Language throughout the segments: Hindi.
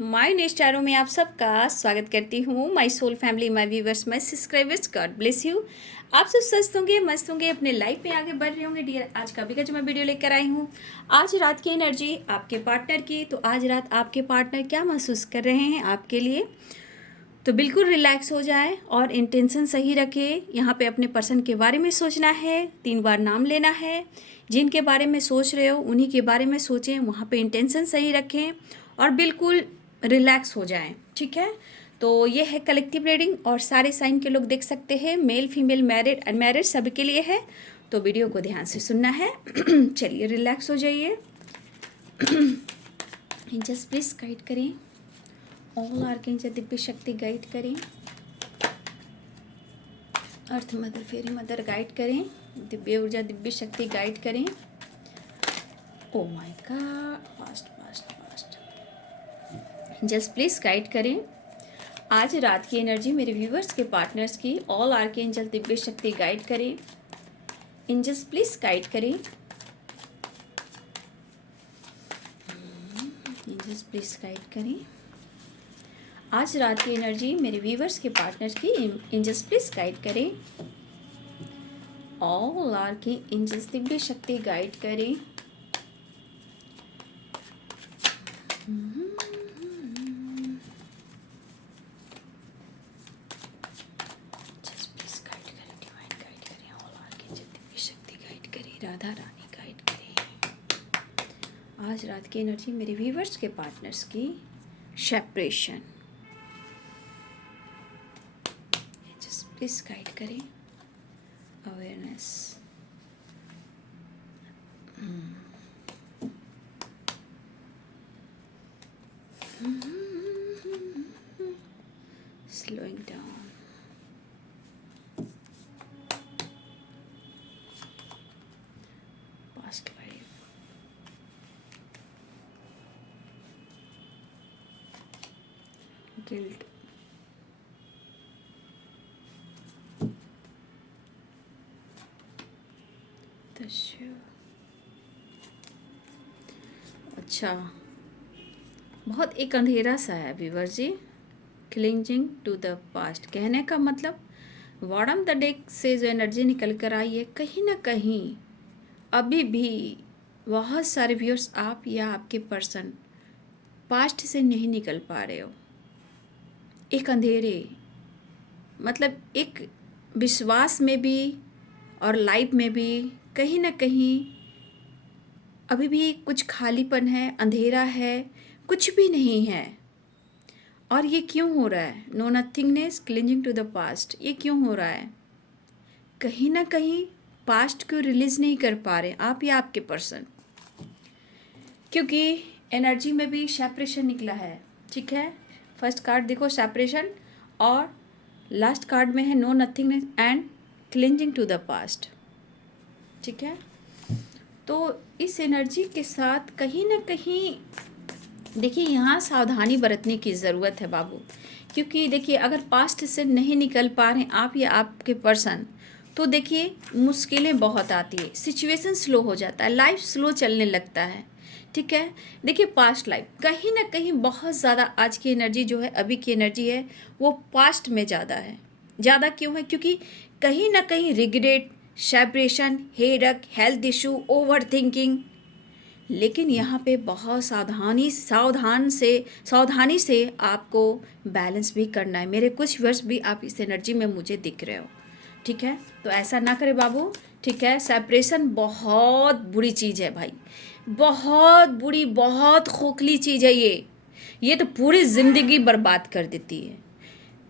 माय नेक्स्ट एरो में आप सबका स्वागत करती हूँ। My soul family, my viewers, my subscribers, God bless you. आप सब स्वस्थ होंगे, मस्त होंगे, अपने लाइफ में आगे बढ़ रहे होंगे डियर। आज का भी जो मैं वीडियो लेकर आई हूँ, आज रात की एनर्जी आपके पार्टनर की। तो आज रात आपके पार्टनर क्या महसूस कर रहे हैं आपके लिए, तो बिल्कुल रिलैक्स हो जाए और इंटेंशन सही रखें। यहाँ पे अपने पर्सन के बारे में सोचना है, 3 बार नाम लेना है। जिनके बारे में सोच रहे हो उन्हीं के बारे में सोचें, वहाँ पे इंटेंशन सही रखें और बिल्कुल रिलैक्स हो जाएं। ठीक है, तो ये है कलेक्टिव रीडिंग और सारे साइन के लोग देख सकते हैं, मेल फीमेल मैरिड अनमैरिड सभी के लिए है। तो वीडियो को ध्यान से सुनना है। चलिए रिलैक्स हो जाइए। जस्ट प्लीज गाइड करें, ऑल आर्कएंजल दिव्य शक्ति गाइड करें, अर्थ मदर फेरी मदर गाइड करें, दिव्य ऊर्जा दिव्य शक्ति गाइड करें। ओ my God, fast fast fast, just please guide करें। आज रात की एनर्जी मेरे व्यूवर्स के पार्टनर्स की, ऑल आर्कएंजल दिव्य शक्ति गाइड करें। एंजल्स प्लीज गाइड करें, एंजल्स प्लीज गाइड करें। आज रात की एनर्जी मेरे व्यूवर्स के पार्टनर्स की, एंजल्स प्लीज गाइड करें। ऑल आर्कएंजल्स दिव्य शक्ति गाइड करें। राधा रानी गाइड करें। आज रात की एनर्जी मेरे व्यूवर्स के पार्टनर्स की, सेपरेशन, जस्ट प्लीज गाइड करें। Awareness, slowing down, past life, guilt, अच्छा, बहुत एक अंधेरा सा है viewer ji. Clinging to the past कहने का मतलब, बॉटम द डेक से जो एनर्जी निकल कर आई है, कहीं ना कहीं अभी भी बहुत सारे व्यूअर्स, आप या आपके पर्सन पास्ट से नहीं निकल पा रहे हो। एक अंधेरे मतलब एक विश्वास में भी और लाइफ में भी कहीं ना कहीं अभी भी कुछ खालीपन है, अंधेरा है, कुछ भी नहीं है। और ये क्यों हो रहा है? No nothingness, clinging to the past, ये क्यों हो रहा है? कहीं ना कहीं पास्ट को रिलीज नहीं कर पा रहे आप या आपके पर्सन, क्योंकि एनर्जी में भी सेपरेशन निकला है। ठीक है, फर्स्ट कार्ड देखो सेपरेशन, और लास्ट कार्ड में है no nothingness and clinging to the past. ठीक है, तो इस एनर्जी के साथ कहीं ना कहीं देखिए यहाँ सावधानी बरतने की ज़रूरत है बाबू, क्योंकि देखिए अगर पास्ट से नहीं निकल पा रहे हैं आप या आपके पर्सन, तो देखिए मुश्किलें बहुत आती है, सिचुएशन स्लो हो जाता है, लाइफ स्लो चलने लगता है। ठीक है, देखिए पास्ट लाइफ कहीं ना कहीं बहुत ज़्यादा, आज की एनर्जी जो है, अभी की एनर्जी है, वो पास्ट में ज़्यादा है। ज़्यादा क्यों है? क्योंकि कहीं ना कहीं regret, separation, headache, health issue, over thinking. लेकिन यहाँ पे बहुत सावधानी से आपको बैलेंस भी करना है। मेरे कुछ वर्ड्स भी आप इस एनर्जी में मुझे दिख रहे हो। ठीक है, तो ऐसा ना करे बाबू। ठीक है, सेपरेशन बहुत बुरी चीज़ है भाई, बहुत बुरी, बहुत खोखली चीज़ है ये तो पूरी ज़िंदगी बर्बाद कर देती है,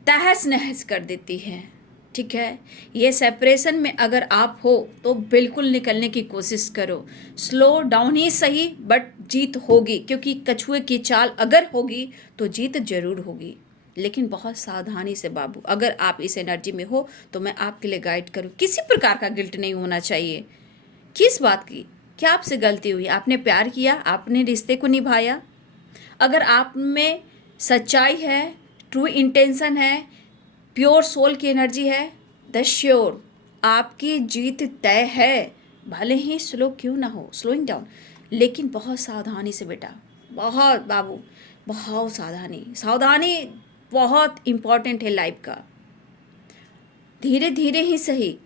तहस नहस कर देती है। ठीक है, ये सेपरेशन में अगर आप हो तो बिल्कुल निकलने की कोशिश करो, स्लो डाउन ही सही, बट जीत होगी, क्योंकि कछुए की चाल अगर होगी तो जीत जरूर होगी। लेकिन बहुत सावधानी से बाबू, अगर आप इस एनर्जी में हो तो मैं आपके लिए गाइड करूँ, किसी प्रकार का गिल्ट नहीं होना चाहिए। किस बात की? क्या आपसे गलती हुई? आपने प्यार किया, आपने रिश्ते को निभाया, अगर आप में सच्चाई है, ट्रू इंटेंशन है, प्योर सोल की एनर्जी है, द श्योर आपकी जीत तय है। भले ही स्लो क्यों ना हो, स्लोइंग डाउन, लेकिन बहुत सावधानी से बेटा, बहुत बाबू, बहुत सावधानी, सावधानी बहुत इम्पॉर्टेंट है लाइफ का। धीरे धीरे ही सही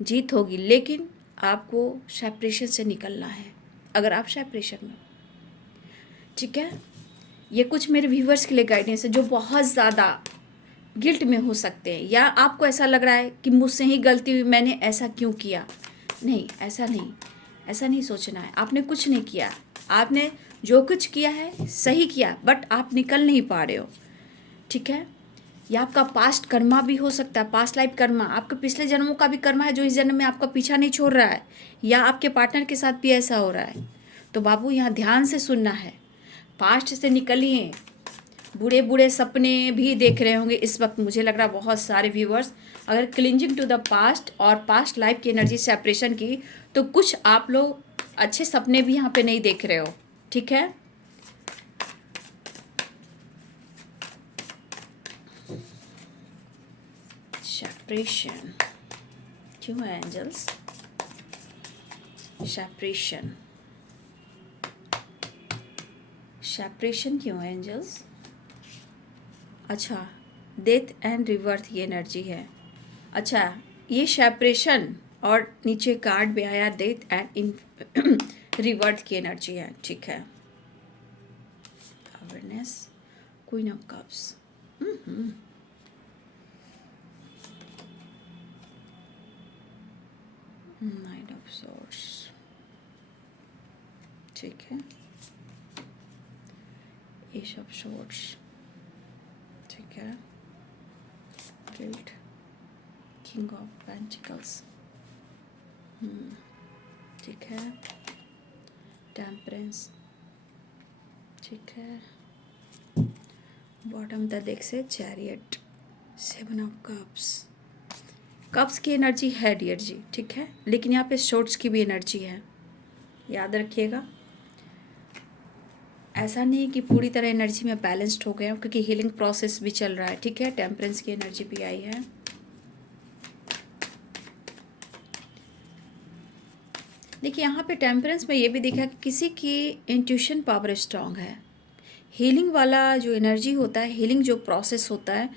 जीत होगी, लेकिन आपको सेपरेशन से निकलना है अगर आप सेपरेशन में, ठीक है। ये कुछ मेरे व्यूवर्स के लिए गाइडेंस है जो बहुत ज़्यादा गिल्ट में हो सकते हैं, या आपको ऐसा लग रहा है कि मुझसे ही गलती हुई, मैंने ऐसा क्यों किया। नहीं, ऐसा नहीं, ऐसा नहीं सोचना है। आपने कुछ नहीं किया, आपने जो कुछ किया है सही किया, बट आप निकल नहीं पा रहे हो, ठीक है। या आपका पास्ट कर्मा भी हो सकता है, पास्ट लाइफ कर्मा, आपके पिछले जन्मों का भी कर्मा है जो इस जन्म में आपका पीछा नहीं छोड़ रहा है, या आपके पार्टनर के साथ भी ऐसा हो रहा है। तो बाबू यहाँ ध्यान से सुनना है, पास्ट से निकलिए। बूढ़े बूढ़े सपने भी देख रहे होंगे इस वक्त, मुझे लग रहा है बहुत सारे व्यूअर्स, अगर क्लिंजिंग टू द पास्ट और पास्ट लाइफ की एनर्जी सेपरेशन की, तो कुछ आप लोग अच्छे सपने भी यहाँ पे नहीं देख रहे हो, ठीक है। सेपरेशन क्यों है एंजल्स? सेपरेशन, सेपरेशन क्यों है एंजल्स? अच्छा, डेथ एंड रिवर्थ ये एनर्जी है। अच्छा, ये सेपरेशन और नीचे कार्ड भी आया डेथ एंड इन रिवर्थ की एनर्जी है, ठीक है। Awareness, queen of cups, night of swords, ठीक है। एस ऑफ सॉर्ड्स, ठीक है। गिल्ट, किंग ऑफ पेंटिकल्स, ठीक है। टेम्परेंस, ठीक है। बॉटम द डेक से chariot, seven of cups. Cups की एनर्जी है डियर जी, ठीक है, लेकिन यहाँ पे शॉर्ट्स की भी एनर्जी है, याद रखिएगा। ऐसा नहीं कि पूरी तरह एनर्जी में बैलेंस्ड हो गया, क्योंकि हीलिंग प्रोसेस भी चल रहा है, ठीक है। टेम्परेंस की एनर्जी भी आई है। देखिए यहाँ पे टेम्परेंस में ये भी देखा कि किसी की इंट्यूशन पावर स्ट्रांग है। हीलिंग वाला जो एनर्जी होता है, हीलिंग जो प्रोसेस होता है,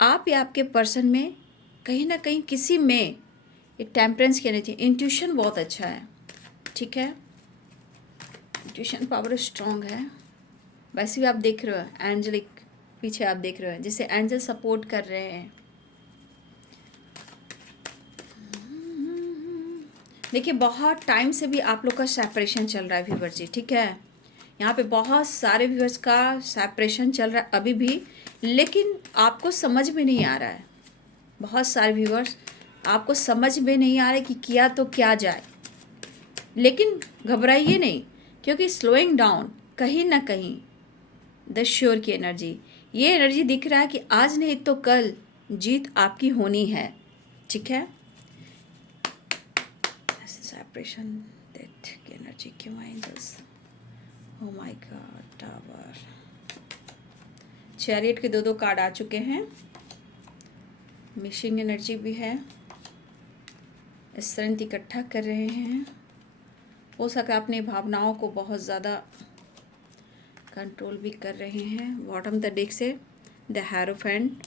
आप या आपके पर्सन में कहीं ना कहीं किसी में ये टेम्परेंस की एनर्जी, इंट्यूशन बहुत अच्छा है, ठीक है। इंट्यूशन पावर स्ट्रांग है। वैसे भी आप देख रहे हो एंजलिक, पीछे आप देख रहे हो जैसे एंजल सपोर्ट कर रहे हैं। देखिए बहुत टाइम से भी आप लोग का सेपरेशन चल रहा है व्यूवर जी, ठीक है। यहाँ पे बहुत सारे व्यूवर्स का सेपरेशन चल रहा है अभी भी, लेकिन आपको समझ में नहीं आ रहा है। बहुत सारे व्यूवर्स आपको समझ में नहीं आ रहा है कि किया तो क्या जाए, लेकिन घबराइए नहीं, क्योंकि स्लोइंग डाउन कहीं ना कहीं द श्योर की एनर्जी, ये एनर्जी दिख रहा है कि आज नहीं तो कल जीत आपकी होनी है, ठीक है। सेपरेशन डेथ की एनर्जी क्यों है angels? Oh my God, tower, chariot के दो कार्ड आ चुके हैं। मिशिंग एनर्जी भी है, स्ट्रेंथ इकट्ठा कर रहे हैं। हो सका अपनी भावनाओं को बहुत ज़्यादा कंट्रोल भी कर रहे हैं। बॉटम द डेक से the hierophant,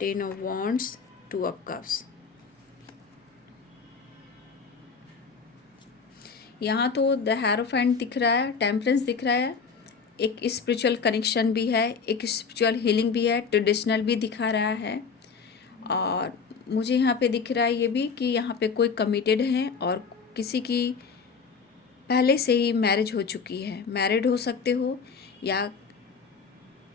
10 of wands, 2 of cups. यहाँ तो द हेरोफेंट दिख रहा है, टेम्परेंस दिख रहा है, एक स्पिरिचुअल कनेक्शन भी है, एक स्पिरिचुअल हीलिंग भी है, ट्रेडिशनल भी दिखा रहा है। और मुझे यहाँ पे दिख रहा है ये भी कि यहाँ पे कोई कमिटेड है और किसी की पहले से ही मैरिज हो चुकी है, मैरिड हो सकते हो या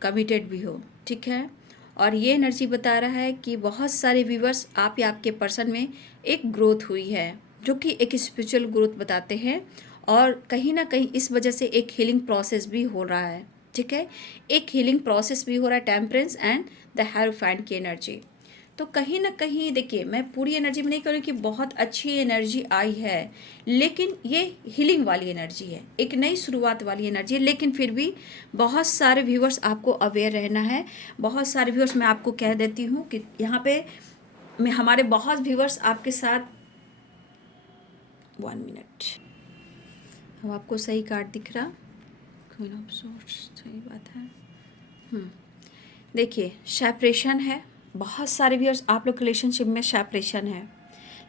कमिटेड भी हो, ठीक है। और ये एनर्जी बता रहा है कि बहुत सारे व्यूवर्स आप या आपके पर्सन में एक ग्रोथ हुई है, जो कि एक स्पिरिचुअल ग्रोथ बताते हैं, और कहीं ना कहीं इस वजह से एक हीलिंग प्रोसेस भी हो रहा है, ठीक है। एक हीलिंग प्रोसेस भी हो रहा है, टेम्परेंस एंड द हेरोफेंट की एनर्जी। तो कहीं ना कहीं देखिए, मैं पूरी एनर्जी में नहीं कह रही कि बहुत अच्छी एनर्जी आई है, लेकिन ये हीलिंग वाली एनर्जी है, एक नई शुरुआत वाली एनर्जी है। लेकिन फिर भी बहुत सारे व्यूवर्स आपको अवेयर रहना है। बहुत सारे व्यूवर्स मैं आपको कह देती हूँ कि यहाँ पे मैं हमारे बहुत व्यूवर्स आपके साथ 1 मिनट, अब आपको सही कार्ड दिख रहा, क्वीन ऑफ सोर्ड्स, सही बात है। देखिए सेपरेशन है, बहुत सारे व्यूअर्स आप लोग रिलेशनशिप में सेपरेशन है,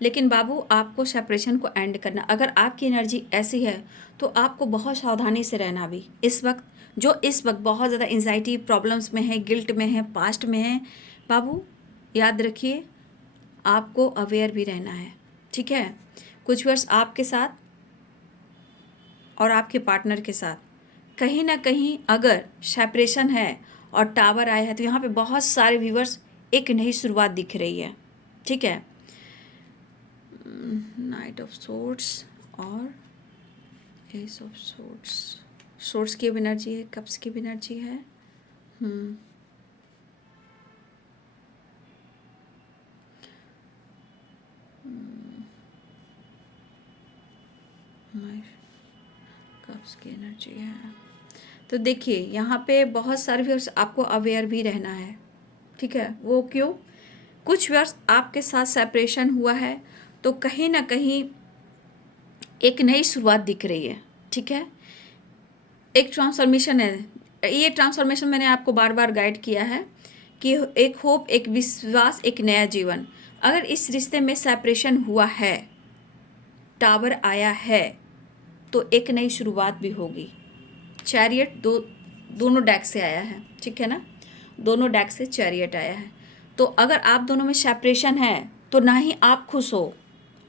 लेकिन बाबू आपको सेपरेशन को एंड करना। अगर आपकी एनर्जी ऐसी है तो आपको बहुत सावधानी से रहना भी इस वक्त, जो इस वक्त बहुत ज़्यादा एंजाइटी प्रॉब्लम्स में है, गिल्ट में है, पास्ट में है, बाबू याद रखिए आपको अवेयर भी रहना है, ठीक है। कुछ वर्ष आपके साथ और आपके पार्टनर के साथ कहीं ना कहीं अगर सेपरेशन है और टावर आया है तो यहाँ पे बहुत सारे व्यूवर्स एक नई शुरुआत दिख रही है, ठीक है। नाइट ऑफ सोर्ड्स और एस ऑफ सोर्ड्स, सोर्ड्स की भी एनर्जी है, कप्स की भी एनर्जी है। कप्स की एनर्जी है। तो देखिए यहाँ पे बहुत सारे व्यूअर्स आपको अवेयर भी रहना है, ठीक है। वो क्यों, कुछ व्यूअर्स आपके साथ सेपरेशन हुआ है तो कहीं ना कहीं एक नई शुरुआत दिख रही है, ठीक है। एक ट्रांसफॉर्मेशन है, ये ट्रांसफॉर्मेशन मैंने आपको बार बार गाइड किया है कि एक होप, एक विश्वास, एक नया जीवन। अगर इस रिश्ते में सेपरेशन हुआ है, टावर आया है, तो एक नई शुरुआत भी होगी। चैरियट दोनों डेक से आया है, ठीक है ना, दोनों डेक से चैरियट आया है। तो अगर आप दोनों में सेपरेशन है तो ना ही आप खुश हो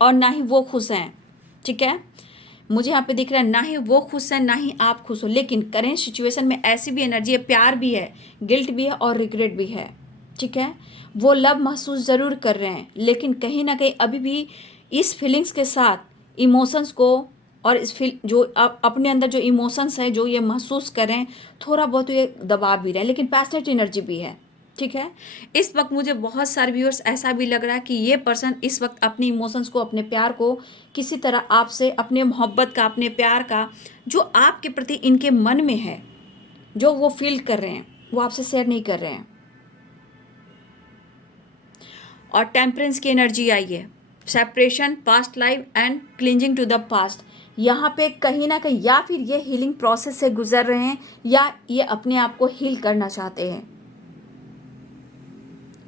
और ना ही वो खुश हैं, ठीक है। मुझे यहाँ पे दिख रहा है ना ही वो खुश हैं ना ही आप खुश हो, लेकिन करेंट सिचुएशन में ऐसी भी एनर्जी है, प्यार भी है, गिल्ट भी है और रिग्रेट भी है, ठीक है। वो लव महसूस ज़रूर कर रहे हैं, लेकिन कहीं ना कहीं अभी भी इस फीलिंग्स के साथ इमोशंस को और इस फील जो अपने अंदर जो इमोशंस हैं जो ये महसूस कर रहे हैं, थोड़ा बहुत ये दबा भी रहे हैं, लेकिन पैशनेट एनर्जी भी है, ठीक है। इस वक्त मुझे बहुत सारे व्यूअर्स ऐसा भी लग रहा है कि ये पर्सन इस वक्त अपने इमोशंस को, अपने प्यार को किसी तरह आपसे, अपने मोहब्बत का, अपने प्यार का जो आपके प्रति इनके मन में है, जो वो फील कर रहे हैं, वो आपसे शेयर नहीं कर रहे हैं। और टेम्परेंस की एनर्जी आई है, separation, past life and clinging to the past. यहाँ पे कहीं ना कहीं या फिर ये हीलिंग प्रोसेस से गुजर रहे हैं या ये अपने आप को हील करना चाहते हैं,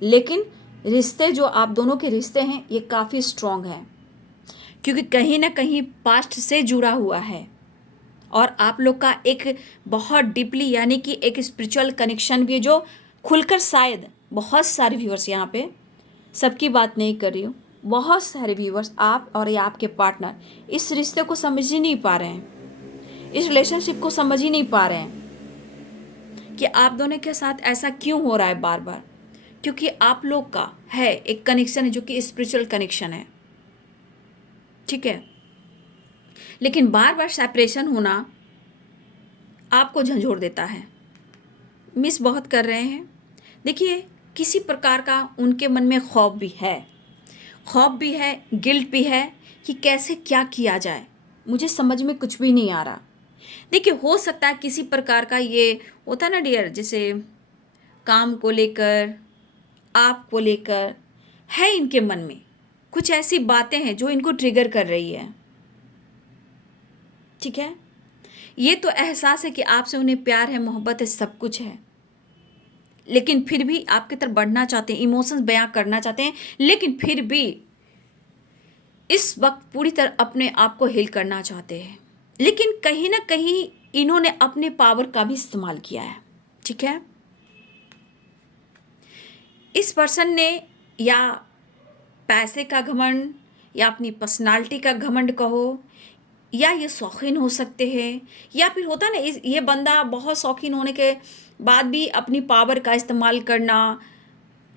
लेकिन रिश्ते जो आप दोनों के रिश्ते हैं ये काफ़ी स्ट्रॉन्ग हैं, क्योंकि कहीं ना कहीं पास्ट से जुड़ा हुआ है और आप लोग का एक बहुत डीपली यानी कि एक स्पिरिचुअल कनेक्शन भी है, जो खुलकर शायद बहुत सारे व्यूअर्स, यहाँ पे सबकी बात नहीं कर रही हूँ, बहुत सारे व्यूअर्स आप और ये आपके पार्टनर इस रिश्ते को समझ ही नहीं पा रहे हैं, इस रिलेशनशिप को समझ ही नहीं पा रहे हैं कि आप दोनों के साथ ऐसा क्यों हो रहा है बार बार। क्योंकि आप लोग का है एक कनेक्शन है जो कि स्पिरिचुअल कनेक्शन है, ठीक है, लेकिन बार बार सेपरेशन होना आपको झंझोड़ देता है, मिस बहुत कर रहे हैं। देखिए किसी प्रकार का उनके मन में खौफ भी है, गिल्ट भी है कि कैसे क्या किया जाए, मुझे समझ में कुछ भी नहीं आ रहा। देखिए हो सकता है किसी प्रकार का ये होता ना डियर, जैसे काम को लेकर, आपको लेकर है इनके मन में कुछ ऐसी बातें हैं जो इनको ट्रिगर कर रही है, ठीक है। ये तो एहसास है कि आपसे उन्हें प्यार है, मोहब्बत है, सब कुछ है, लेकिन फिर भी आपकी तरफ बढ़ना चाहते हैं, इमोशंस बयां करना चाहते हैं, लेकिन फिर भी इस वक्त पूरी तरह अपने आप को हील करना चाहते हैं, लेकिन कहीं ना कहीं इन्होंने अपने पावर का भी इस्तेमाल किया है, ठीक है। इस पर्सन ने या पैसे का घमंड या अपनी पर्सनालिटी का घमंड कहो, या ये शौकीन हो सकते हैं, या फिर होता ना ये बंदा बहुत शौकीन होने के बाद भी अपनी पावर का इस्तेमाल करना,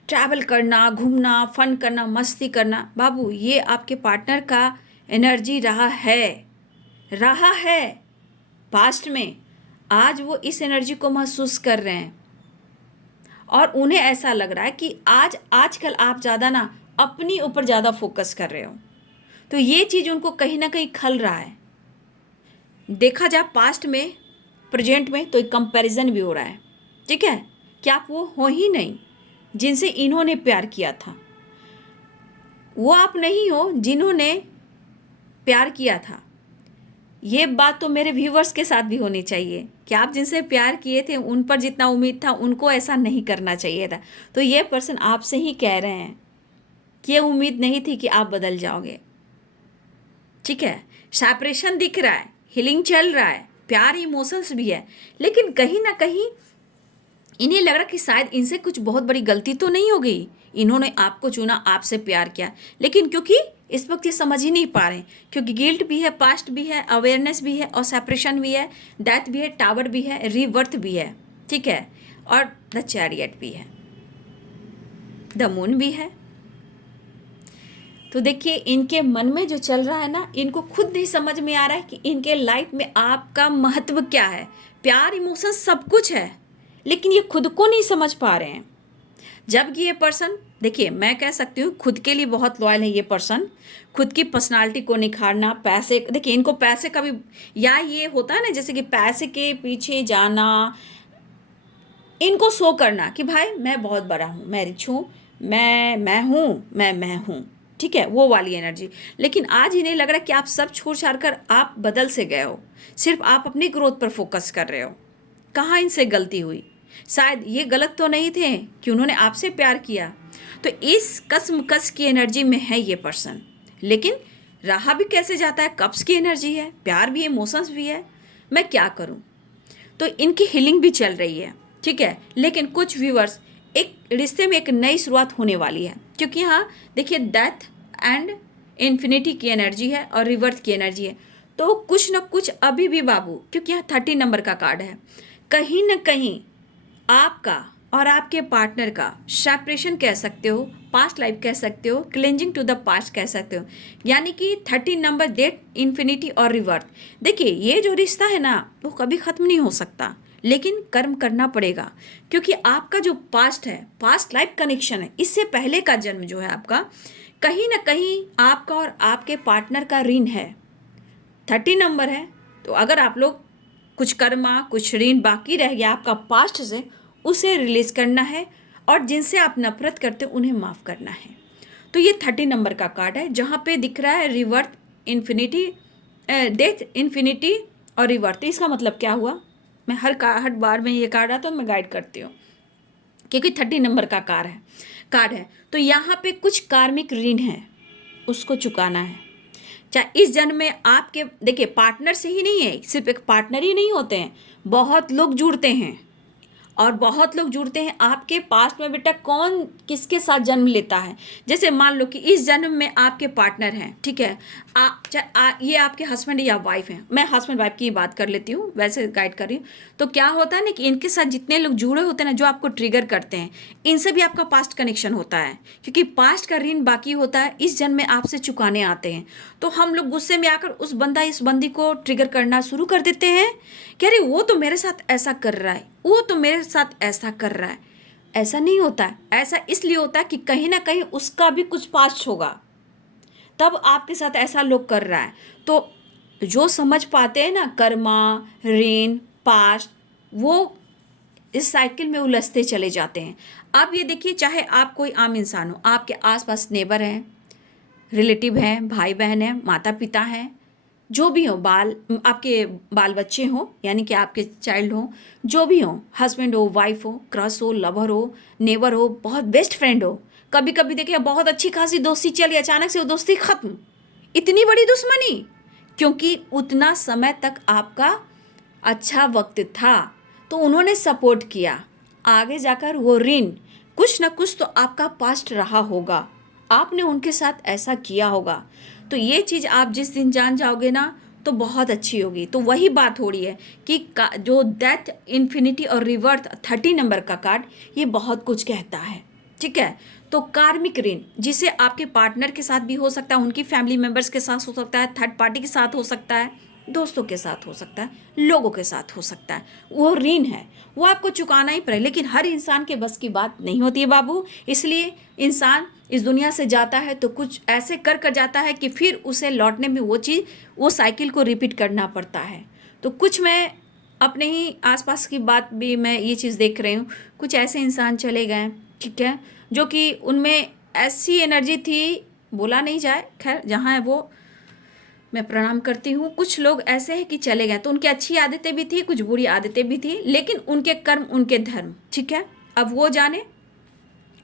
ट्रैवल करना, घूमना, फन करना, मस्ती करना। बाबू ये आपके पार्टनर का एनर्जी रहा है पास्ट में, आज वो इस एनर्जी को महसूस कर रहे हैं और उन्हें ऐसा लग रहा है कि आजकल आप ज़्यादा ना अपनी ऊपर ज़्यादा फोकस कर रहे हो, तो ये चीज़ उनको कहीं ना कहीं खल रहा है। देखा जाए पास्ट में, प्रेजेंट में, तो एक कंपैरिजन भी हो रहा है, ठीक है, कि आप वो हो ही नहीं जिनसे इन्होंने प्यार किया था, वो आप नहीं हो जिन्होंने प्यार किया था। ये बात तो मेरे व्यूवर्स के साथ भी होनी चाहिए कि आप जिनसे प्यार किए थे उन पर जितना उम्मीद था उनको ऐसा नहीं करना चाहिए था। तो ये पर्सन आपसे ही कह रहे हैं कि ये उम्मीद नहीं थी कि आप बदल जाओगे। ठीक है, सेपरेशन दिख रहा है, हीलिंग चल रहा है, प्यार इमोशंस भी है, लेकिन कहीं ना कहीं इन्हें लग रहा कि शायद इनसे कुछ बहुत बड़ी गलती तो नहीं हो गई। इन्होंने आपको चुना, आपसे प्यार किया, लेकिन क्योंकि इस वक्त ये समझ ही नहीं पा रहे हैं, क्योंकि गिल्ट भी है, पास्ट भी है, अवेयरनेस भी है, और सेपरेशन भी है, डेथ भी है, टावर भी है, रीबर्थ भी है। ठीक है, और द चैरियट भी है, द मून भी है। तो देखिए इनके मन में जो चल रहा है ना, इनको खुद नहीं समझ में आ रहा है कि इनके लाइफ में आपका महत्व क्या है। प्यार इमोशन सब कुछ है, लेकिन ये खुद को नहीं समझ पा रहे हैं। जबकि ये पर्सन, देखिए मैं कह सकती हूँ खुद के लिए बहुत लॉयल है ये पर्सन। खुद की पर्सनालिटी को निखारना, पैसे, देखिए इनको पैसे का भी, या ये होता है ना जैसे कि पैसे के पीछे जाना, इनको शो करना कि भाई मैं बहुत बड़ा हूँ, मैं रिच हूँ, मैं हूँ। ठीक है, वो वाली एनर्जी। लेकिन आज इन्हें लग रहा है कि आप सब छोड़ छाड़ कर आप बदल से गए हो, सिर्फ आप अपनी ग्रोथ पर फोकस कर रहे हो। कहाँ इनसे गलती हुई? शायद ये गलत तो नहीं थे कि उन्होंने आपसे प्यार किया। तो इस कसमकस की एनर्जी में है ये पर्सन, लेकिन रहा भी कैसे जाता है, कब्ज की एनर्जी है, प्यार भी है, इमोशंस भी है। मैं क्या करूं? तो इनकी हीलिंग भी चल रही है। ठीक है, लेकिन कुछ व्यूअर्स, एक रिश्ते में एक नई शुरुआत होने वाली है, क्योंकि यहाँ देखिए डेथ एंड इन्फिनिटी की एनर्जी है और रिवर्थ की एनर्जी है। तो कुछ ना कुछ अभी भी बाबू, क्योंकि यहाँ 30 नंबर का कार्ड है, कहीं ना कहीं आपका और आपके पार्टनर का सेपरेशन कह सकते हो, पास्ट लाइफ कह सकते हो, क्लेंजिंग टू द पास्ट कह सकते हो। यानी कि 30 नंबर, डेथ, इन्फिनिटी और रिवर्थ। देखिए ये जो रिश्ता है ना वो कभी ख़त्म नहीं हो सकता, लेकिन कर्म करना पड़ेगा, क्योंकि आपका जो पास्ट है, पास्ट लाइफ कनेक्शन है, इससे पहले का जन्म जो है आपका, कहीं ना कहीं आपका और आपके पार्टनर का ऋण है। 30 नंबर है, तो अगर आप लोग कुछ कर्मा, कुछ ऋण बाकी रह गया आपका पास्ट से, उसे रिलीज करना है, और जिनसे आप नफरत करते हो उन्हें माफ़ करना है। तो ये 30 नंबर का कार्ड है, जहाँ पे दिख रहा है रिवर्थ, इन्फिनिटी, डेथ, इन्फिनिटी और रिवर्थ। इसका मतलब क्या हुआ? मैं हर बार में ये कार्ड आता तो मैं गाइड करती हूँ, क्योंकि 30 नंबर का कार्ड है। तो यहाँ पे कुछ कार्मिक ऋण है, उसको चुकाना है। चाहे इस जन्म में आपके, देखिए पार्टनर से ही नहीं है, सिर्फ एक पार्टनर ही नहीं होते हैं, बहुत लोग जुड़ते हैं, और बहुत लोग जुड़ते हैं आपके पास्ट में। बेटा कौन किसके साथ जन्म लेता है? जैसे मान लो कि इस जन्म में आपके पार्टनर हैं, ठीक है, ये आपके हस्बैंड या वाइफ हैं, मैं हस्बैंड वाइफ की बात कर लेती हूँ, वैसे गाइड कर रही हूँ। तो क्या होता है ना कि इनके साथ जितने लोग जुड़े होते हैं ना, जो आपको ट्रिगर करते हैं, इनसे भी आपका पास्ट कनेक्शन होता है, क्योंकि पास्ट का ऋण बाकी होता है, इस जन्म में आपसे चुकाने आते हैं। तो हम लोग गुस्से में आकर इस बंदी को ट्रिगर करना शुरू कर देते हैं कि अरे वो तो मेरे साथ ऐसा कर रहा है, वो तो मेरे साथ ऐसा कर रहा है। ऐसा नहीं होता है, ऐसा इसलिए होता है कि कहीं ना कहीं उसका भी कुछ पास्ट होगा, तब आपके साथ ऐसा लोग कर रहा है। तो जो समझ पाते हैं ना, कर्मा, ऋण, पास्ट, वो इस साइकिल में उलझते चले जाते हैं। अब ये देखिए, चाहे आप कोई आम इंसान हो, आपके आसपास नेबर हैं, रिलेटिव हैं, भाई बहन हैं, माता पिता हैं, जो भी हो, आपके बाल बच्चे हों, यानी कि आपके चाइल्ड हो, जो भी हो, हस्बैंड हो, वाइफ हो, क्रश हो, लवर हो, नेबर हो, बहुत बेस्ट फ्रेंड हो। कभी कभी देखिए बहुत अच्छी खासी दोस्ती चली, अचानक से वो दोस्ती खत्म, इतनी बड़ी दुश्मनी, क्योंकि उतना समय तक आपका अच्छा वक्त था, तो उन्होंने सपोर्ट किया। आगे जाकर वो ऋण, कुछ ना कुछ तो आपका पास्ट रहा होगा, आपने उनके साथ ऐसा किया होगा। तो ये चीज़ आप जिस दिन जान जाओगे ना, तो बहुत अच्छी होगी। तो वही बात हो रही है कि जो डेथ, इन्फिनिटी और रिवर्थ, 30 नंबर का कार्ड, ये बहुत कुछ कहता है। ठीक है, तो कार्मिक ऋण, जिसे आपके पार्टनर के साथ भी हो सकता है, उनकी फैमिली मेंबर्स के साथ हो सकता है, थर्ड पार्टी के साथ हो सकता है, दोस्तों के साथ हो सकता है, लोगों के साथ हो सकता है, वो ऋण है, वो आपको चुकाना ही पड़े। लेकिन हर इंसान के बस की बात नहीं होती है बाबू, इसलिए इंसान इस दुनिया से जाता है तो कुछ ऐसे कर जाता है कि फिर उसे लौटने में वो साइकिल को रिपीट करना पड़ता है। तो कुछ मैं अपने ही आसपास की बात भी मैं ये चीज़ देख रही हूँ, कुछ ऐसे इंसान चले गए, ठीक है, जो कि उनमें ऐसी एनर्जी थी, बोला नहीं जाए, खैर जहाँ है वो मैं प्रणाम करती हूँ। कुछ लोग ऐसे हैं कि चले गए, तो उनकी अच्छी आदतें भी थी, कुछ बुरी आदतें भी थी, लेकिन उनके कर्म, उनके धर्म, ठीक है, अब वो जाने,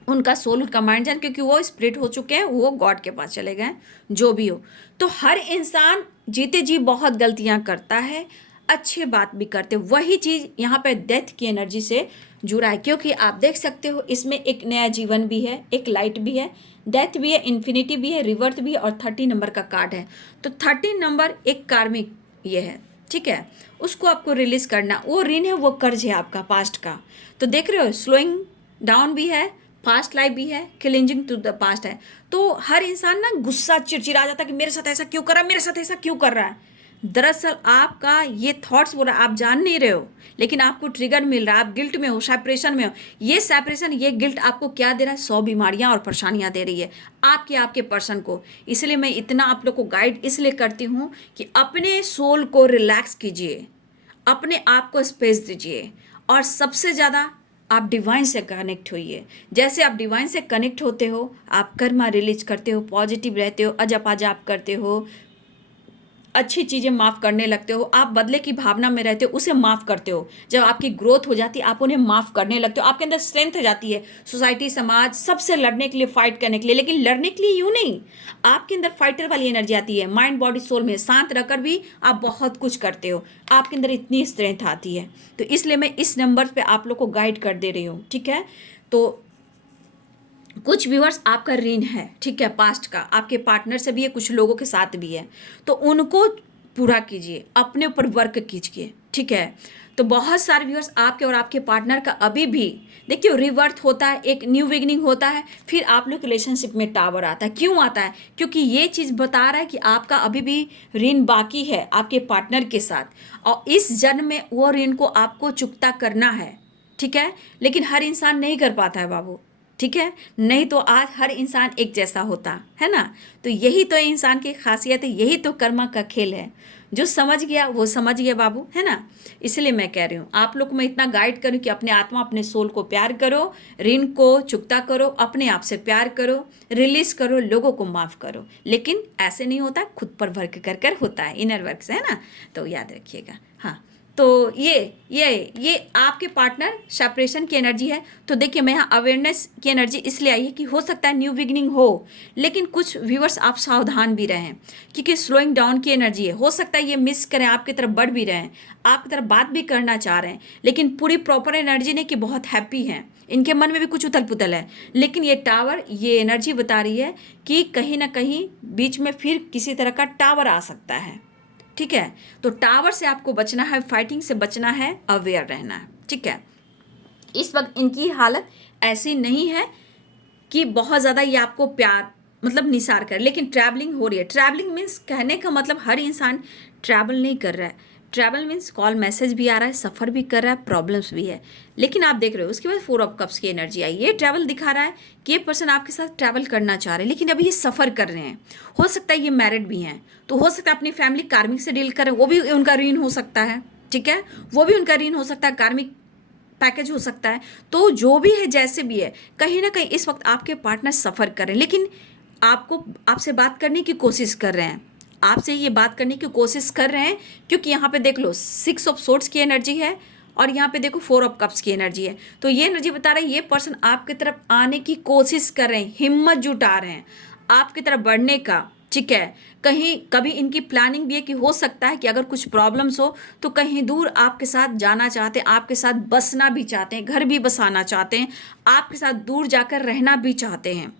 उनका सोल, उनका माइंड जाने, क्योंकि वो स्पिरिट हो चुके हैं, वो गॉड के पास चले गए, जो भी हो। तो हर इंसान जीते जी बहुत गलतियां करता है, अच्छी बात भी करते, वही चीज़ यहाँ पे डेथ की एनर्जी से जुड़ा है, क्योंकि आप देख सकते हो इसमें एक नया जीवन भी है, एक लाइट भी है, डेथ भी है, इन्फिनिटी भी है, रिवर्थ भी है, और 30 नंबर का कार्ड है। तो 30 नंबर एक कार्मिक ये है, ठीक है, उसको आपको रिलीज करना, वो ऋण है, वो कर्ज है आपका पास्ट का। तो देख रहे हो, स्लोइंग डाउन भी है, पास्ट लाइफ भी है, क्लिंजिंग टू द पास्ट है। तो हर इंसान ना गुस्सा, चिड़चिड़ा जाता है कि मेरे साथ ऐसा क्यों कर रहा है, मेरे साथ ऐसा क्यों कर रहा है। दरअसल आपका ये थॉट्स बोल रहा है, आप जान नहीं रहे हो, लेकिन आपको ट्रिगर मिल रहा है, आप गिल्ट में हो, सेपरेशन में हो। ये सेपरेशन, ये गिल्ट आपको क्या दे रहा है, 100 बीमारियां और परेशानियां दे रही है आपके पर्सन को। इसलिए मैं इतना आप लोग को गाइड इसलिए करती हूँ कि अपने सोल को रिलैक्स कीजिए, अपने आप को स्पेस दीजिए, और सबसे ज़्यादा आप डिवाइन से कनेक्ट होइए। जैसे आप डिवाइन से कनेक्ट होते हो, आप कर्मा रिलीज करते हो, पॉजिटिव रहते हो, अजप अजाप करते हो, अच्छी चीज़ें माफ़ करने लगते हो, आप बदले की भावना में रहते हो, उसे माफ़ करते हो। जब आपकी ग्रोथ हो जाती है, आप उन्हें माफ़ करने लगते हो, आपके अंदर स्ट्रेंथ हो जाती है सोसाइटी, समाज, सबसे लड़ने के लिए, फाइट करने के लिए। लेकिन लड़ने के लिए यूँ नहीं, आपके अंदर फाइटर वाली एनर्जी आती है, माइंड बॉडी सोल में शांत रहकर भी आप बहुत कुछ करते हो, आपके अंदर इतनी स्ट्रेंथ आती है। तो इसलिए मैं इस नंबर पर आप लोग को गाइड कर दे रही हूँ, ठीक है। तो कुछ व्यूअर्स आपका ऋण है, ठीक है, पास्ट का, आपके पार्टनर से भी है, कुछ लोगों के साथ भी है, तो उनको पूरा कीजिए, अपने ऊपर वर्क कीजिए, ठीक है। तो बहुत सारे व्यूअर्स आपके और आपके पार्टनर का अभी भी देखिए रिवर्थ होता है, एक न्यू बिगिनिंग होता है, फिर आप लोग रिलेशनशिप में टावर आता है। क्यों आता है? क्योंकि ये चीज़ बता रहा है कि आपका अभी भी ऋण बाकी है आपके पार्टनर के साथ, और इस जन्म में वो ऋण को आपको चुकता करना है, ठीक है। लेकिन हर इंसान नहीं कर पाता है बाबू, ठीक है, नहीं तो आज हर इंसान एक जैसा होता है ना। तो यही तो इंसान की खासियत है, यही तो कर्मा का खेल है। जो समझ गया वो समझ गया बाबू, है ना। इसलिए मैं कह रही हूँ आप लोग को मैं इतना गाइड करूँ कि अपने आत्मा, अपने सोल को प्यार करो, ऋण को चुकता करो, अपने आप से प्यार करो, रिलीज करो, लोगों को माफ़ करो। लेकिन ऐसे नहीं होता, खुद पर वर्क कर कर होता है, इनर वर्क से, है ना। तो याद रखिएगा। हाँ, तो ये आपके पार्टनर सेपरेशन की एनर्जी है। तो देखिए मैं यहाँ अवेयरनेस की एनर्जी इसलिए आई है कि हो सकता है न्यू बिगिनिंग हो, लेकिन कुछ व्यूअर्स आप सावधान भी रहें, क्योंकि स्लोइंग डाउन की एनर्जी है। हो सकता है ये मिस करें, आपकी तरफ बढ़ भी रहे हैं, आपकी तरफ बात भी करना चाह रहे हैं, लेकिन पूरी प्रॉपर एनर्जी नहीं कि बहुत हैप्पी हैं, इनके मन में भी कुछ उथल पुथल है। लेकिन ये टावर, ये एनर्जी बता रही है कि कहीं ना कहीं बीच में फिर किसी तरह का टावर आ सकता है, ठीक है। तो टावर से आपको बचना है, फाइटिंग से बचना है, अवेयर रहना है, ठीक है। इस वक्त इनकी हालत ऐसी नहीं है कि बहुत ज़्यादा ये आपको प्यार मतलब निसार कर, लेकिन ट्रैवलिंग हो रही है। ट्रैवलिंग मीन्स कहने का मतलब हर इंसान ट्रैवल नहीं कर रहा है। ट्रैवल मीन्स कॉल मैसेज भी आ रहा है, सफ़र भी कर रहा है, प्रॉब्लम्स भी है। लेकिन आप देख रहे हो उसके बाद 4 ऑफ कप्स की एनर्जी आई, ये ट्रैवल दिखा रहा है कि ये पर्सन आपके साथ ट्रैवल करना चाह रहे हैं, लेकिन अभी ये सफ़र कर रहे हैं। हो सकता है ये मैरिड भी हैं, तो हो सकता है अपनी फैमिली कार्मिक से डील करें, वो भी उनका ऋण हो सकता है, ठीक है, वो भी उनका ऋण हो सकता है, कार्मिक पैकेज हो सकता है। तो जो भी है, जैसे भी है, कहीं ना कहीं इस वक्त आपके पार्टनर सफ़र कर रहे हैं, लेकिन आपसे बात करने की कोशिश कर रहे हैं, आपसे ये बात करने की कोशिश कर रहे हैं, क्योंकि यहाँ पे देख लो 6 ऑफ सोर्ड्स की एनर्जी है, और यहाँ पे देखो 4 ऑफ कप्स की एनर्जी है। तो ये एनर्जी बता रहा है ये पर्सन आपकी तरफ आने की कोशिश कर रहे हैं, हिम्मत जुटा रहे हैं आपकी तरफ बढ़ने का, ठीक है। कहीं कभी इनकी प्लानिंग भी है कि हो सकता है कि अगर कुछ प्रॉब्लम्स हो तो कहीं दूर आपके साथ जाना चाहते हैं, आपके साथ बसना भी चाहते हैं, घर भी बसाना चाहते हैं, आपके साथ दूर जाकर रहना भी चाहते हैं।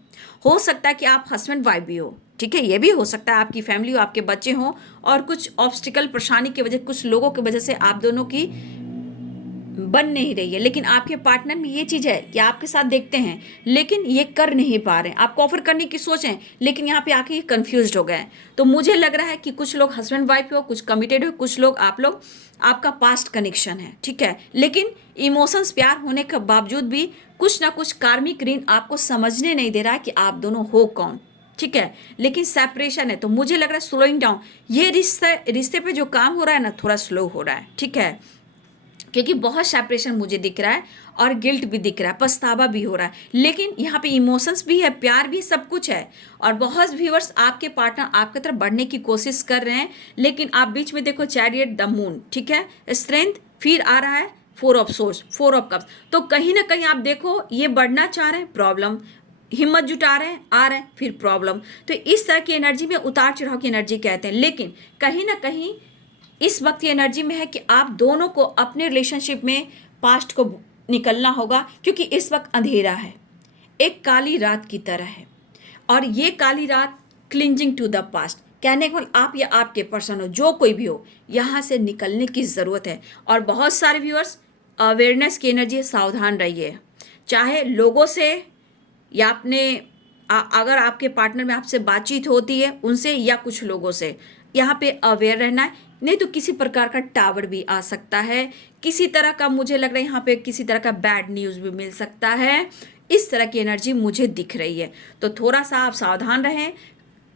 हो सकता है कि आप हस्बैंड वाइफ भी हो, ठीक है, ये भी हो सकता है आपकी फैमिली हो, आपके बच्चे हों, और कुछ ऑब्स्टिकल परेशानी की वजह, कुछ लोगों की वजह से आप दोनों की बन नहीं रही है। लेकिन आपके पार्टनर में ये चीज़ है कि आपके साथ देखते हैं, लेकिन ये कर नहीं पा रहे हैं, आपको ऑफर करने की सोचें, लेकिन यहाँ पे आके ये कंफ्यूज हो गए हैं। तो मुझे लग रहा है कि कुछ लोग हस्बैंड वाइफ हो, कुछ कमिटेड हो, कुछ लोग आप लोग आपका पास्ट कनेक्शन है, ठीक है। लेकिन इमोशंस प्यार होने के बावजूद भी कुछ ना कुछ कार्मिक ऋण आपको समझने नहीं दे रहा है कि आप दोनों हो कौन, ठीक है। लेकिन सेपरेशन है, तो मुझे लग रहा है स्लोइंग डाउन, ये रिश्ते पे जो काम हो रहा है ना, थोड़ा स्लो हो रहा है, ठीक है। क्योंकि बहुत सेपरेशन मुझे दिख रहा है और गिल्ट भी दिख रहा है, पछतावा भी हो रहा है, लेकिन यहाँ पे इमोशंस भी है, प्यार भी, सब कुछ है। और बहुत व्यूअर्स आपके पार्टनर आपकी तरफ बढ़ने की कोशिश कर रहे हैं, लेकिन आप बीच में देखो चैरियट द मून, ठीक है, स्ट्रेंथ, फिर आ रहा है four of source, four of cups. तो कहीं ना कहीं आप देखो ये बढ़ना चाह रहे हैं, प्रॉब्लम, हिम्मत जुटा रहे हैं, आ रहे हैं, फिर प्रॉब्लम। तो इस तरह की एनर्जी में उतार चढ़ाव की एनर्जी कहते हैं। लेकिन कहीं ना कहीं इस वक्त की एनर्जी में है कि आप दोनों को अपने रिलेशनशिप में पास्ट को निकलना होगा, क्योंकि इस वक्त अंधेरा है, एक काली रात की तरह है। और ये काली रात क्लिंजिंग टू द पास्ट, कहने के मतलब आप या आपके पर्सन हो, जो कोई भी हो, यहाँ से निकलने की ज़रूरत है। और बहुत सारे व्यूअर्स अवेयरनेस की एनर्जी है, सावधान रहिए, चाहे लोगों से या अपने अगर आपके पार्टनर में आपसे बातचीत होती है उनसे या कुछ लोगों से, यहाँ पे अवेयर रहना है। नहीं तो किसी प्रकार का टावर भी आ सकता है, किसी तरह का, मुझे लग रहा है यहाँ पे किसी तरह का बैड न्यूज़ भी मिल सकता है। इस तरह की एनर्जी मुझे दिख रही है, तो थोड़ा सा आप सावधान रहें।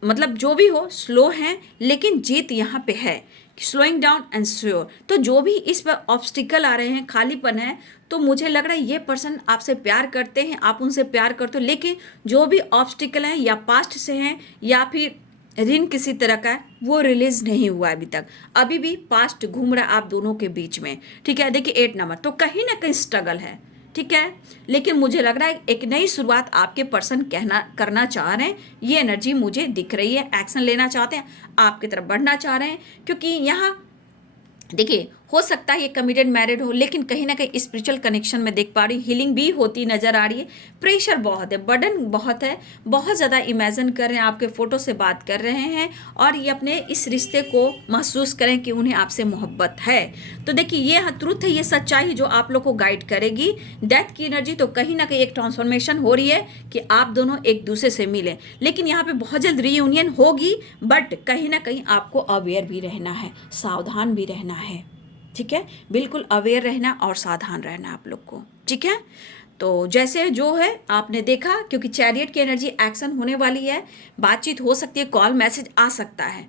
मतलब जो भी हो, स्लो हैं लेकिन जीत यहाँ पे है, स्लोइंग डाउन एंड श्योर। तो जो भी इस पर ऑब्स्टिकल आ रहे हैं, खालीपन है, तो मुझे लग रहा है ये पर्सन आपसे प्यार करते हैं, आप उनसे प्यार करते हो, लेकिन जो भी ऑब्स्टिकल हैं या पास्ट से हैं या फिर ऋण किसी तरह का है, वो रिलीज नहीं हुआ अभी तक, अभी भी पास्ट घूम रहा है आप दोनों के बीच में, ठीक है। देखिए 8 नंबर, तो कहीं ना कहीं स्ट्रगल है, ठीक है। लेकिन मुझे लग रहा है एक नई शुरुआत आपके पर्सन करना चाह रहे हैं, ये एनर्जी मुझे दिख रही है। एक्शन लेना चाहते हैं, आपकी तरफ बढ़ना चाह रहे हैं, क्योंकि यहाँ देखिए हो सकता है ये कमिटेड मैरिड हो, लेकिन कहीं ना कहीं स्पिरिचुअल कनेक्शन में देख पा रही, हीलिंग भी होती नजर आ रही है। प्रेशर बहुत है, बर्डन बहुत है, बहुत ज़्यादा इमेजिन कर रहे हैं, आपके फ़ोटो से बात कर रहे हैं, और ये अपने इस रिश्ते को महसूस करें कि उन्हें आपसे मोहब्बत है। तो देखिए ये ट्रुथ है, ये सच्चाई जो आप लोग को गाइड करेगी। डेथ की एनर्जी, तो कहीं ना कहीं एक ट्रांसफॉर्मेशन हो रही है कि आप दोनों एक दूसरे से मिलें, लेकिन यहाँ पे बहुत जल्द रीयूनियन होगी, बट कहीं ना कहीं आपको अवेयर भी रहना है, सावधान भी रहना है, ठीक है। बिल्कुल अवेयर रहना और सावधान रहना आप लोग को, ठीक है। तो जैसे जो है आपने देखा, क्योंकि चैरियट की एनर्जी एक्शन होने वाली है, बातचीत हो सकती है, कॉल मैसेज आ सकता है,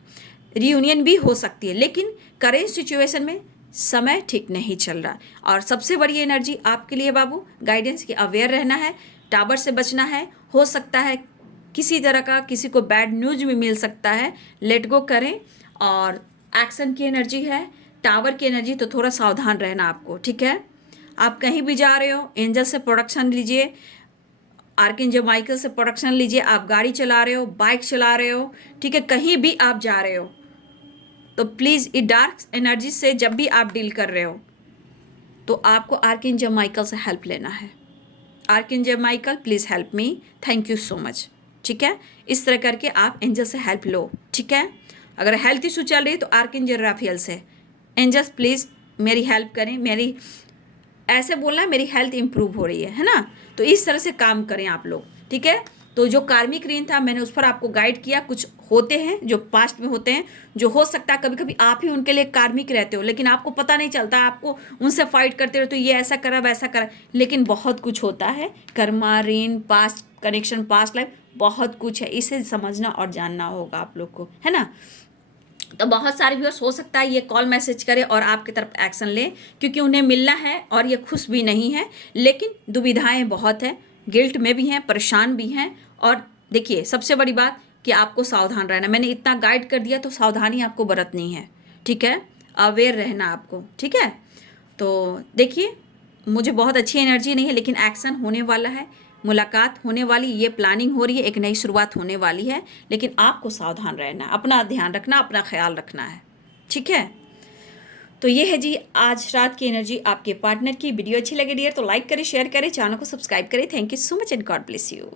रियूनियन भी हो सकती है, लेकिन करेंट सिचुएशन में समय ठीक नहीं चल रहा। और सबसे बड़ी एनर्जी आपके लिए बाबू गाइडेंस की, अवेयर रहना है, टावर से बचना है, हो सकता है किसी तरह का किसी को बैड न्यूज भी मिल सकता है, लेट गो करें। और एक्शन की एनर्जी है, टावर की एनर्जी, तो थोड़ा सावधान रहना आपको, ठीक है। आप कहीं भी जा रहे हो, एंजल से प्रोटेक्शन लीजिए, आर्कएंजल माइकल से प्रोटेक्शन लीजिए। आप गाड़ी चला रहे हो, बाइक चला रहे हो, ठीक है, कहीं भी आप जा रहे हो, तो प्लीज़ ये डार्क एनर्जी से जब भी आप डील कर रहे हो, तो आपको आर्कएंजल माइकल से हेल्प लेना है। Archangel Michael please help me, thank you so much, ठीक है। इस तरह करके आप एंजल से हेल्प लो, ठीक है। अगर हेल्थ इशू चल रही है तो आर्कएंजल राफेल से, एंजल्स प्लीज़ मेरी हेल्प करें, मेरी ऐसे बोलना है मेरी हेल्थ इंप्रूव हो रही है ना। तो इस तरह से काम करें आप लोग, ठीक है। तो जो कार्मिक ऋण था मैंने उस पर आपको गाइड किया। कुछ होते हैं जो पास्ट में होते हैं, जो हो सकता है कभी कभी आप ही उनके लिए कार्मिक रहते हो, लेकिन आपको पता नहीं चलता, आपको उनसे फाइट करते रहो, तो ये ऐसा करा वैसा करा, लेकिन बहुत कुछ होता है, कर्मा, ऋण, पास्ट कनेक्शन, पास्ट लाइफ, बहुत कुछ है, इसे समझना और जानना होगा आप लोग को, है ना। तो बहुत सारे व्यूअर्स हो सकता है ये कॉल मैसेज करें और आपकी तरफ एक्शन लें, क्योंकि उन्हें मिलना है और ये खुश भी नहीं है, लेकिन दुविधाएं बहुत है, गिल्ट में भी हैं, परेशान भी हैं। और देखिए सबसे बड़ी बात कि आपको सावधान रहना, मैंने इतना गाइड कर दिया, तो सावधानी आपको बरतनी है, ठीक है, अवेयर रहना आपको, ठीक है। तो देखिए मुझे बहुत अच्छी एनर्जी नहीं है, लेकिन एक्शन होने वाला है, मुलाकात होने वाली, ये प्लानिंग हो रही है, एक नई शुरुआत होने वाली है, लेकिन आपको सावधान रहना, अपना ध्यान रखना, अपना ख्याल रखना है, ठीक है। तो ये है जी आज रात की एनर्जी आपके पार्टनर की। वीडियो अच्छी लगे डियर तो लाइक करें, शेयर करें, चैनल को सब्सक्राइब करें। Thank you so much and God bless you.